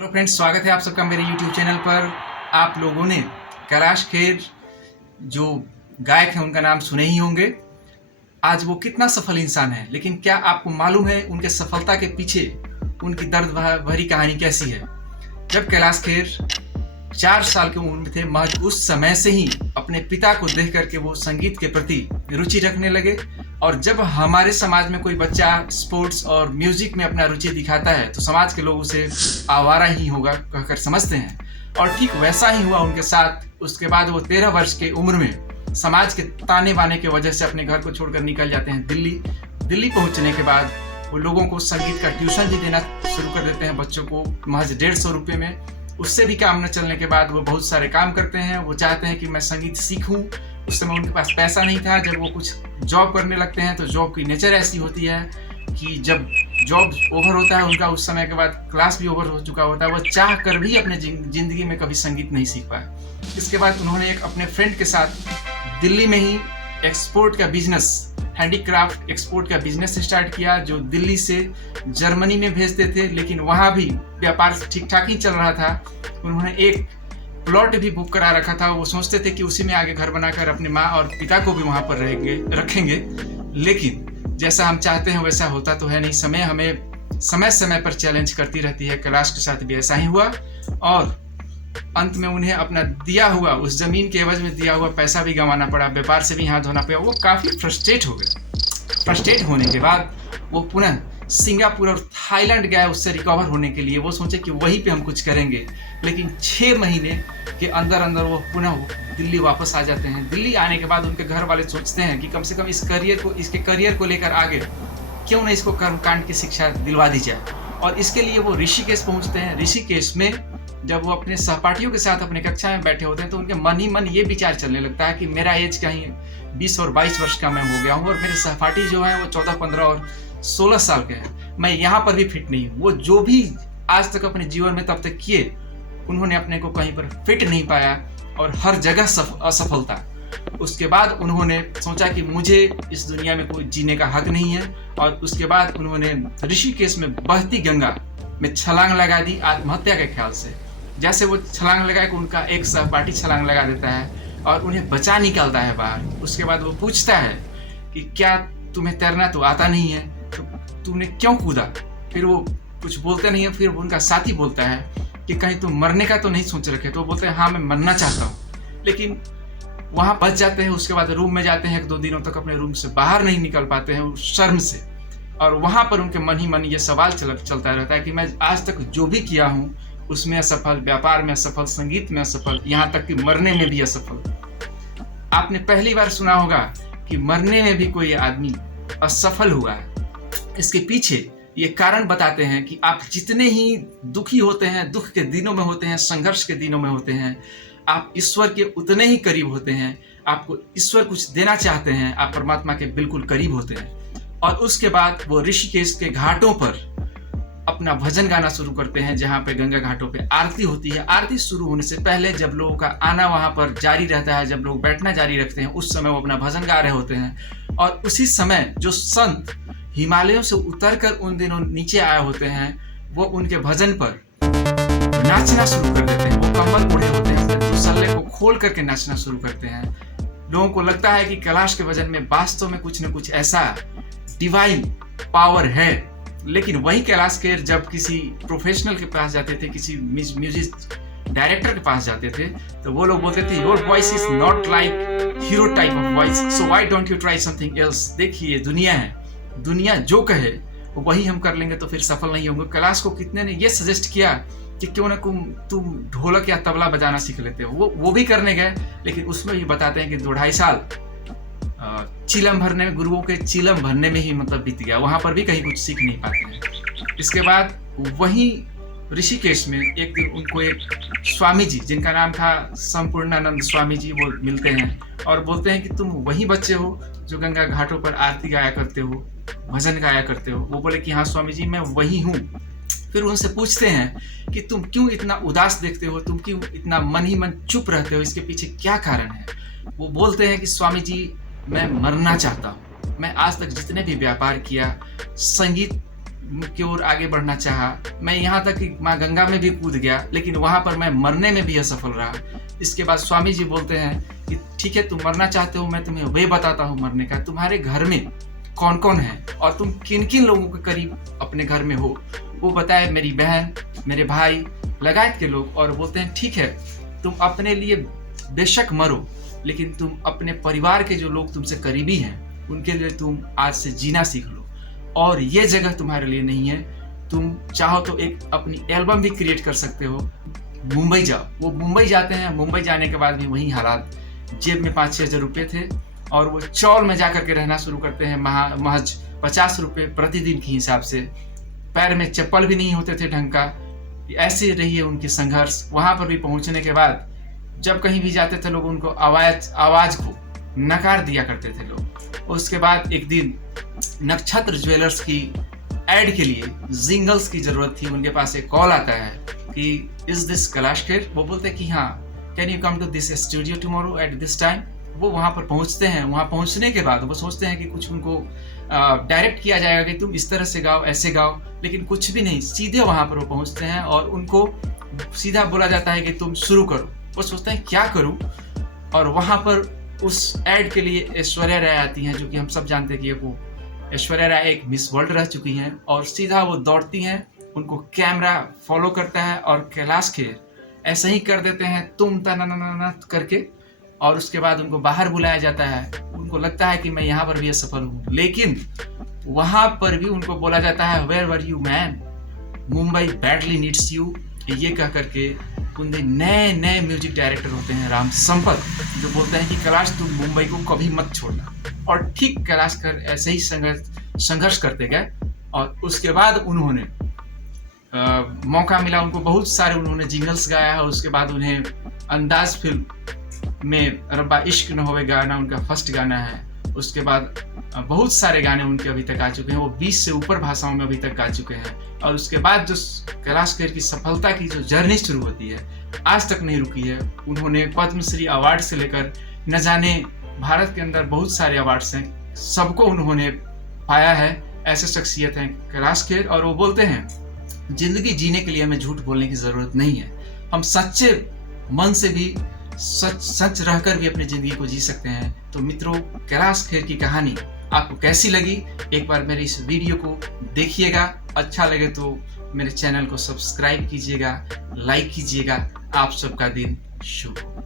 Hello friends, स्वागत है आप सबका मेरे YouTube चैनल पर। आप लोगों ने कैलाश खेर जो गायक हैं उनका नाम सुने ही होंगे। आज वो कितना सफल इंसान है, लेकिन क्या आपको मालूम है उनके सफलता के पीछे उनकी दर्द भरी कहानी कैसी है। जब कैलाश खेर 4 साल की उम्र में थे, महज उस समय से ही अपने पिता को देख करके वो संगीत के प्रति रुचि रखने लगे। और जब हमारे समाज में कोई बच्चा स्पोर्ट्स और म्यूजिक में अपना रुचि दिखाता है तो समाज के लोग उसे आवारा ही होगा कहकर समझते हैं, और ठीक वैसा ही हुआ उनके साथ। उसके बाद वो 13 वर्ष की उम्र में समाज के ताने बाने की वजह से अपने घर को छोड़कर निकल जाते हैं दिल्ली पहुंचने के बाद वो लोगों को संगीत का ट्यूशन भी देना शुरू कर देते हैं, बच्चों को महज 150 रुपये में। उससे भी काम न चलने के बाद वो बहुत सारे काम करते हैं। वो चाहते हैं कि मैं संगीत सीखूं। उस समय उनके पास पैसा नहीं था। जब वो कुछ जॉब करने लगते हैं तो जॉब की नेचर ऐसी होती है कि जब जॉब ओवर होता है उनका, उस समय के बाद क्लास भी ओवर हो चुका होता है, वो चाह कर भी अपने जिंदगी में कभी संगीत नहीं सीख पाए। इसके बाद उन्होंने एक अपने फ्रेंड के साथ दिल्ली में ही एक्सपोर्ट का बिजनेस, हैंडीक्राफ्ट एक्सपोर्ट का बिजनेस स्टार्ट किया, जो दिल्ली से जर्मनी में भेजते थे। लेकिन वहाँ भी व्यापार ठीक ठाक ही चल रहा था। उन्होंने एक प्लॉट भी बुक करा रखा था। वो सोचते थे कि उसी में आगे घर बनाकर अपने माँ और पिता को भी वहाँ पर रखेंगे। लेकिन जैसा हम चाहते हैं वैसा होता तो है नहीं। समय हमें समय पर चैलेंज करती रहती है। कैलाश के साथ भी ऐसा ही हुआ, और अंत में उन्हें अपना दिया हुआ, उस जमीन के एवज में दिया हुआ पैसा भी गंवाना पड़ा, व्यापार से भी हाथ धोना पड़ा। वो काफ़ी फ्रस्ट्रेट हो गए। फ्रस्ट्रेट होने के बाद वो पुनः सिंगापुर और थाईलैंड गए उससे रिकवर होने के लिए। वो सोचे कि वहीं पे हम कुछ करेंगे। लेकिन 6 महीने के अंदर अंदर वो पुनः दिल्ली वापस आ जाते हैं। दिल्ली आने के बाद उनके घर वाले सोचते हैं कि कम से कम इसके करियर को लेकर आगे क्यों न इसको कर्मकांड की शिक्षा दिलवा दी जाए। और इसके लिए वो ऋषिकेश पहुंचते हैं। ऋषिकेश में जब वो अपने सहपाठियों के साथ अपने कक्षा में बैठे होते हैं तो उनके मन ही मन ये विचार चलने लगता है कि मेरा एज कहीं 20 और 22 वर्ष का मैं हो गया हूँ, और मेरे सहपाठी जो है वो 14, 15 और 16 साल के हैं। मैं यहाँ पर भी फिट नहीं हूँ। वो जो भी आज तक अपने जीवन में तब तक किए, उन्होंने अपने को कहीं पर फिट नहीं पाया और हर जगह असफलता। उसके बाद उन्होंने सोचा कि मुझे इस दुनिया में कोई जीने का हक नहीं है, और उसके बाद उन्होंने ऋषिकेश में बहती गंगा में छलांग लगा दी आत्महत्या के ख्याल से। जैसे वो छलांग लगाए कि उनका एक सहपाठी छलांग लगा देता है और उन्हें बचा निकालता है बाहर। उसके बाद वो पूछता है कि क्या तुम्हें तैरना तो आता नहीं है, तो तुमने क्यों कूदा? फिर वो कुछ बोलते नहीं है। फिर उनका साथी बोलता है कि कहीं तुम मरने का तो नहीं सोच रखे? तो वो बोलते हैं हाँ, मैं मरना चाहता हूँ। लेकिन वहाँ बच जाते हैं। उसके बाद रूम में जाते हैं। 1-2 दिनों तक अपने रूम से बाहर नहीं निकल पाते हैं शर्म से। और वहाँ पर उनके मन ही मन ये सवाल चलता रहता है कि मैं आज तक जो भी किया हूँ उसमें असफल, व्यापार में असफल, संगीत में असफल, यहाँ तक कि मरने में भी असफल। आपने पहली बार सुना होगा कि मरने में भी कोई आदमी असफल हुआ है। इसके पीछे ये कारण बताते हैं कि आप जितने ही दुखी होते हैं, दुख के दिनों में होते हैं, संघर्ष के दिनों में होते हैं, आप ईश्वर के उतने ही करीब होते हैं। आपको ईश्वर कुछ देना चाहते हैं, आप परमात्मा के बिल्कुल करीब होते हैं। और उसके बाद वो ऋषिकेश के घाटों पर अपना भजन गाना शुरू करते हैं, जहाँ पे गंगा घाटों पे आरती होती है। आरती शुरू होने से पहले जब लोगों का आना वहाँ पर जारी रहता है, जब लोग बैठना जारी रखते हैं, उस समय वो अपना भजन गा रहे होते हैं। और उसी समय जो संत हिमालयों से उतरकर उन दिनों नीचे आए होते हैं, वो उनके भजन पर नाचना शुरू कर देते हैं। वो कम्बल ओढ़े होते हैं, अपने मुसल्ले को खोल करके नाचना शुरू करते हैं। लोगों को लगता है कि कैलाश के भजन में वास्तव में कुछ न कुछ ऐसा डिवाइन पावर है। लेकिन वही कैलाश खेर जब किसी प्रोफेशनल के पास जाते थे, किसी म्यूजिक डायरेक्टर के पास जाते थे, तो वो लोग बोलते थे your voice is not like hero type of voice, so why don't you try something else. देखिए, दुनिया है, दुनिया जो कहे वही हम कर लेंगे तो फिर सफल नहीं होंगे। कैलाश को कितने ने ये सजेस्ट किया कि क्यों ना तुम ढोलक या तबला बजाना सीख लेते हो। वो भी करने गए, लेकिन उसमें भी बताते हैं कि 2-2.5 साल चिलम भरने में, गुरुओं के चिलम भरने में ही मतलब बीत गया। वहाँ पर भी कहीं कुछ सीख नहीं पाते हैं। इसके बाद वहीं ऋषिकेश में एक दिन उनको एक स्वामी जी, जिनका नाम था संपूर्णानंद स्वामी जी, वो मिलते हैं और बोलते हैं कि तुम वही बच्चे हो जो गंगा घाटों पर आरती गाया करते हो, भजन गाया करते हो? वो बोले कि हाँ स्वामी जी, मैं वही हूँ। फिर उनसे पूछते हैं कि तुम क्यों इतना उदास देखते हो, तुम क्यों इतना मन ही मन चुप रहते हो, इसके पीछे क्या कारण है? वो बोलते हैं कि स्वामी जी, मैं मरना चाहता हूँ। मैं आज तक जितने भी व्यापार किया, संगीत की ओर आगे बढ़ना चाहा। मैं यहाँ तक कि माँ गंगा में भी कूद गया, लेकिन वहाँ पर मैं मरने में भी असफल रहा। इसके बाद स्वामी जी बोलते हैं कि ठीक है, तुम मरना चाहते हो, मैं तुम्हें वे बताता हूँ मरने का। तुम्हारे घर में कौन कौन है और तुम किन किन लोगों के करीब अपने घर में हो। वो बताए मेरी बहन, मेरे भाई लगायत के लोग। और बोलते हैं ठीक है, तुम अपने लिए बेशक मरो, लेकिन तुम अपने परिवार के जो लोग तुमसे करीबी हैं उनके लिए तुम आज से जीना सीख लो। और ये जगह तुम्हारे लिए नहीं है। तुम चाहो तो एक अपनी एल्बम भी क्रिएट कर सकते हो। मुंबई जाओ। वो मुंबई जाते हैं। मुंबई जाने के बाद भी वही हालात, जेब में 5-6 हज़ार रुपये थे और वो चौल में जा करके रहना शुरू करते हैं महज 50 रुपये प्रतिदिन के हिसाब से। पैर में चप्पल भी नहीं होते थे ढंग का। ऐसे रही है उनकी संघर्ष। वहाँ पर भी पहुँचने के बाद जब कहीं भी जाते थे लोग उनको आवाज़ को नकार दिया करते थे लोग। उसके बाद एक दिन नक्षत्र ज्वेलर्स की ऐड के लिए जिंगल्स की ज़रूरत थी। उनके पास एक कॉल आता है कि इज़ दिस कैलाश खेर। वो बोलते हैं कि हाँ, can you come to this studio tomorrow at this time. वो वहाँ पर पहुँचते हैं। वहाँ पहुँचने के बाद वो सोचते हैं कि कुछ उनको डायरेक्ट किया जाएगा कि तुम इस तरह से गाओ, ऐसे गाओ, लेकिन कुछ भी नहीं। सीधे वहाँ पर वो पहुँचते हैं और उनको सीधा बोला जाता है कि तुम शुरू करो। वो सोचते हैं क्या करूं। और वहां पर उस ऐड के लिए ऐश्वर्या राय आती हैं, जो कि हम सब जानते हैं कि वो ऐश्वर्या राय एक मिस वर्ल्ड रह चुकी हैं। और सीधा वो दौड़ती हैं, उनको कैमरा फॉलो करता है और कैलाश खेर ऐसे ही कर देते हैं तुम तना करके। और उसके बाद उनको बाहर बुलाया जाता है। उनको लगता है कि मैं यहाँ पर भी असफल हूँ, लेकिन वहां पर भी उनको बोला जाता है where were you man, Mumbai badly needs you. ये कह करके उनके नए नए म्यूजिक डायरेक्टर होते हैं राम संपत, जो बोलते हैं कि कैलाश तुम मुंबई को कभी मत छोड़ना। और ठीक कैलाश कर ऐसे ही संघर्ष करते गए। और उसके बाद उन्होंने मौका मिला उनको, बहुत सारे उन्होंने जिंगल्स गाया है। उसके बाद उन्हें अंदाज फिल्म में रब्बा इश्क न होवे गाना उनका फर्स्ट गाना है। उसके बाद बहुत सारे गाने उनके अभी तक आ चुके हैं। वो 20 से ऊपर भाषाओं में अभी तक गा चुके हैं। और उसके बाद जो कैलाश खेर की सफलता की जो जर्नी शुरू होती है, आज तक नहीं रुकी है। उन्होंने पद्मश्री अवार्ड से लेकर न जाने भारत के अंदर बहुत सारे अवार्ड्स हैं, सबको उन्होंने पाया है। ऐसे शख्सियत हैं कैलाश खेर। और वो बोलते हैं जिंदगी जीने के लिए हमें झूठ बोलने की जरूरत नहीं है। हम सच्चे मन से भी सच रहकर भी अपनी जिंदगी को जी सकते हैं। तो मित्रों, कैलाश खेर की कहानी आपको कैसी लगी? एक बार मेरे इस वीडियो को देखिएगा। अच्छा लगे तो मेरे चैनल को सब्सक्राइब कीजिएगा, लाइक कीजिएगा। आप सबका दिन शुभ हो।